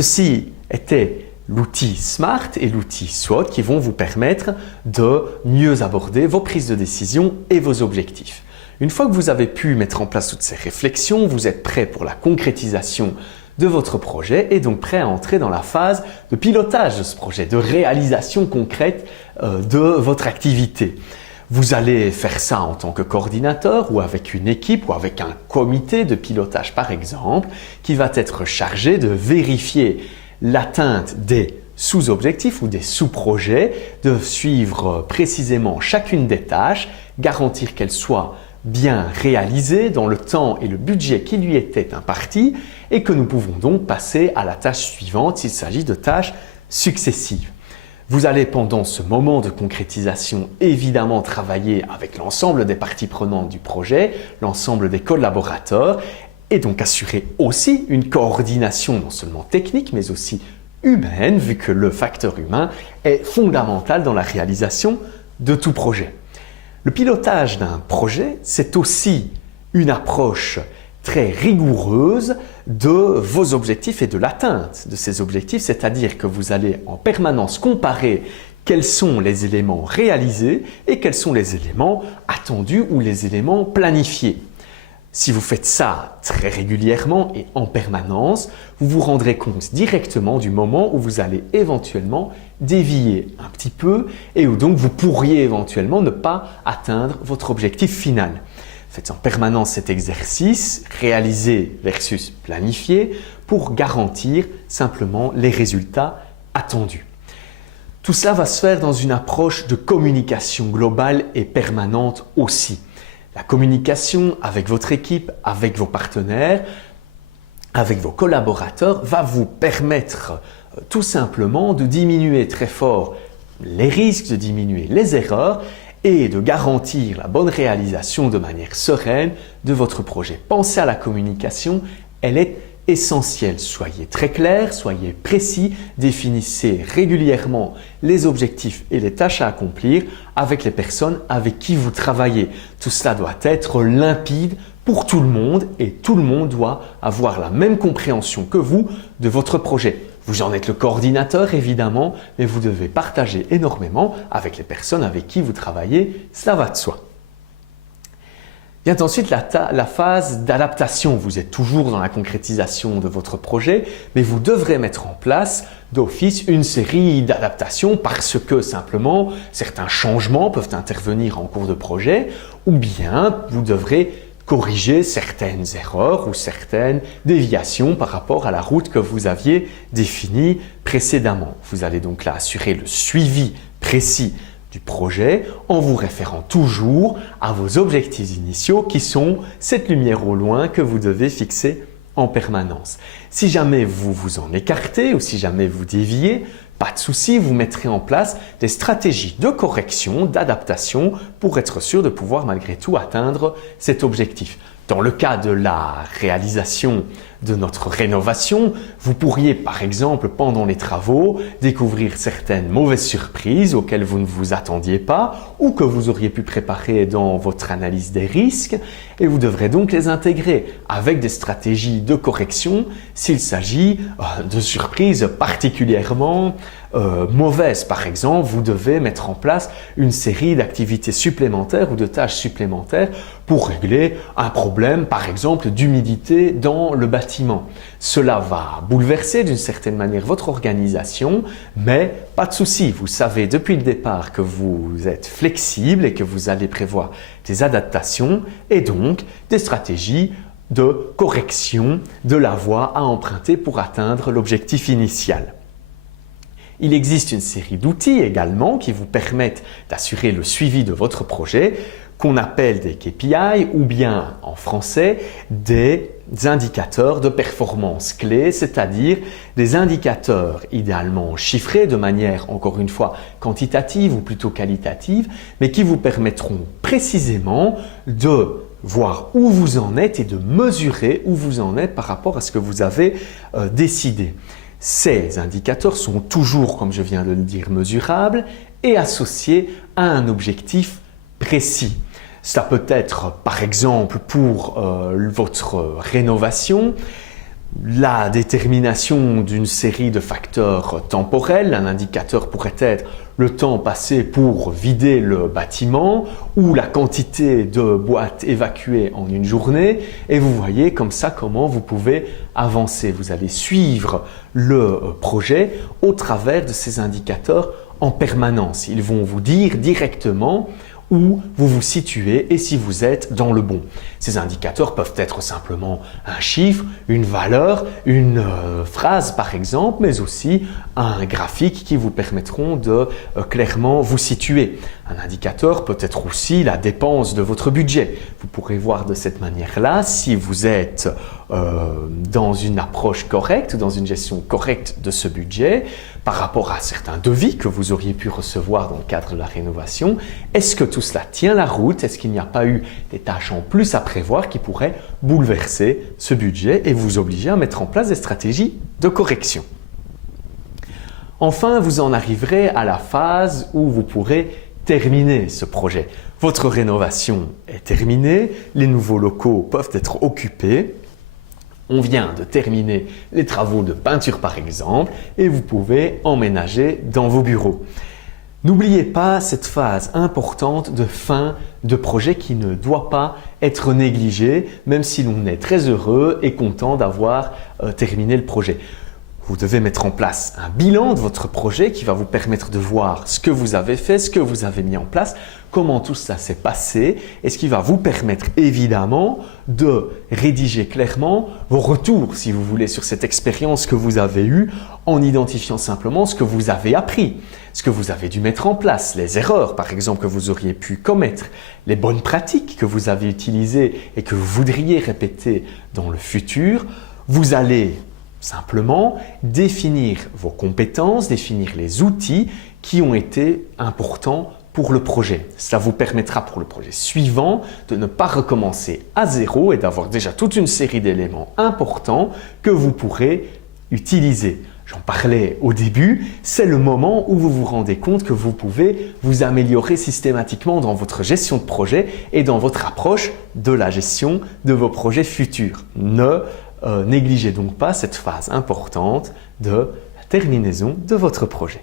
Ceci était l'outil SMART et l'outil SWOT qui vont vous permettre de mieux aborder vos prises de décision et vos objectifs. Une fois que vous avez pu mettre en place toutes ces réflexions, vous êtes prêt pour la concrétisation de votre projet et donc prêt à entrer dans la phase de pilotage de ce projet, de réalisation concrète de votre activité. Vous allez faire ça en tant que coordinateur ou avec une équipe ou avec un comité de pilotage par exemple qui va être chargé de vérifier l'atteinte des sous-objectifs ou des sous-projets, de suivre précisément chacune des tâches, garantir qu'elles soient bien réalisées dans le temps et le budget qui lui était imparti et que nous pouvons donc passer à la tâche suivante s'il s'agit de tâches successives. Vous allez pendant ce moment de concrétisation évidemment travailler avec l'ensemble des parties prenantes du projet, l'ensemble des collaborateurs et donc assurer aussi une coordination non seulement technique mais aussi humaine vu que le facteur humain est fondamental dans la réalisation de tout projet. Le pilotage d'un projet, c'est aussi une approche très rigoureuse de vos objectifs et de l'atteinte de ces objectifs, c'est-à-dire que vous allez en permanence comparer quels sont les éléments réalisés et quels sont les éléments attendus ou les éléments planifiés. Si vous faites ça très régulièrement et en permanence, vous vous rendrez compte directement du moment où vous allez éventuellement dévier un petit peu et où donc vous pourriez éventuellement ne pas atteindre votre objectif final. Faites en permanence cet exercice, réalisé versus planifié, pour garantir simplement les résultats attendus. Tout cela va se faire dans une approche de communication globale et permanente aussi. La communication avec votre équipe, avec vos partenaires, avec vos collaborateurs va vous permettre tout simplement de diminuer très fort les risques, de diminuer les erreurs et de garantir la bonne réalisation de manière sereine de votre projet. Pensez à la communication, elle est essentielle. Soyez très clair, soyez précis, définissez régulièrement les objectifs et les tâches à accomplir avec les personnes avec qui vous travaillez. Tout cela doit être limpide pour tout le monde et tout le monde doit avoir la même compréhension que vous de votre projet. Vous en êtes le coordinateur évidemment, mais vous devez partager énormément avec les personnes avec qui vous travaillez, cela va de soi. Vient ensuite la phase d'adaptation. Vous êtes toujours dans la concrétisation de votre projet, mais vous devrez mettre en place d'office une série d'adaptations parce que simplement certains changements peuvent intervenir en cours de projet ou bien vous devrez corriger certaines erreurs ou certaines déviations par rapport à la route que vous aviez définie précédemment. Vous allez donc là assurer le suivi précis du projet en vous référant toujours à vos objectifs initiaux qui sont cette lumière au loin que vous devez fixer en permanence. Si jamais vous vous en écartez ou si jamais vous déviez, pas de souci, vous mettrez en place des stratégies de correction, d'adaptation pour être sûr de pouvoir malgré tout atteindre cet objectif. Dans le cas de la réalisation de notre rénovation, vous pourriez par exemple pendant les travaux découvrir certaines mauvaises surprises auxquelles vous ne vous attendiez pas ou que vous auriez pu préparer dans votre analyse des risques et vous devrez donc les intégrer avec des stratégies de correction s'il s'agit de surprises particulièrement mauvaises. Par exemple, vous devez mettre en place une série d'activités supplémentaires ou de tâches supplémentaires pour régler un problème, par exemple, d'humidité dans le bâtiment. Cela va bouleverser d'une certaine manière votre organisation, mais pas de souci. Vous savez depuis le départ que vous êtes flexible et que vous allez prévoir des adaptations et donc des stratégies de correction de la voie à emprunter pour atteindre l'objectif initial. Il existe une série d'outils également qui vous permettent d'assurer le suivi de votre projet qu'on appelle des KPI ou bien en français des indicateurs de performance clés, c'est-à-dire des indicateurs idéalement chiffrés de manière encore une fois quantitative ou plutôt qualitative, mais qui vous permettront précisément de voir où vous en êtes et de mesurer où vous en êtes par rapport à ce que vous avez décidé. Ces indicateurs sont toujours, comme je viens de le dire, mesurables et associés à un objectif précis. Cela peut être par exemple pour votre rénovation la détermination d'une série de facteurs temporels. Un indicateur pourrait être le temps passé pour vider le bâtiment ou la quantité de boîtes évacuées en une journée. Et vous voyez comme ça comment vous pouvez avancer. Vous allez suivre le projet au travers de ces indicateurs en permanence. Ils vont vous dire directement où vous vous situez et si vous êtes dans le bon. Ces indicateurs peuvent être simplement un chiffre, une valeur, une phrase par exemple, mais aussi un graphique qui vous permettront de clairement vous situer. Un indicateur peut être aussi la dépense de votre budget. Vous pourrez voir de cette manière-là si vous êtes dans une approche correcte, dans une gestion correcte de ce budget par rapport à certains devis que vous auriez pu recevoir dans le cadre de la rénovation. Est-ce que tout cela tient la route? Est-ce qu'il n'y a pas eu des tâches en plus à prévoir qui pourraient bouleverser ce budget et vous obliger à mettre en place des stratégies de correction? Enfin, vous en arriverez à la phase où vous pourrez terminer ce projet. Votre rénovation est terminée, les nouveaux locaux peuvent être occupés. On vient de terminer les travaux de peinture par exemple et vous pouvez emménager dans vos bureaux. N'oubliez pas cette phase importante de fin de projet qui ne doit pas être négligée même si l'on est très heureux et content d'avoir terminé le projet. Vous devez mettre en place un bilan de votre projet qui va vous permettre de voir ce que vous avez fait, ce que vous avez mis en place, comment tout ça s'est passé et ce qui va vous permettre évidemment de rédiger clairement vos retours si vous voulez sur cette expérience que vous avez eue en identifiant simplement ce que vous avez appris, ce que vous avez dû mettre en place, les erreurs par exemple que vous auriez pu commettre, les bonnes pratiques que vous avez utilisées et que vous voudriez répéter dans le futur. Vous allez simplement définir vos compétences, définir les outils qui ont été importants pour le projet. Cela vous permettra pour le projet suivant de ne pas recommencer à zéro et d'avoir déjà toute une série d'éléments importants que vous pourrez utiliser. J'en parlais au début, c'est le moment où vous vous rendez compte que vous pouvez vous améliorer systématiquement dans votre gestion de projet et dans votre approche de la gestion de vos projets futurs. Ne négligez donc pas cette phase importante de la terminaison de votre projet.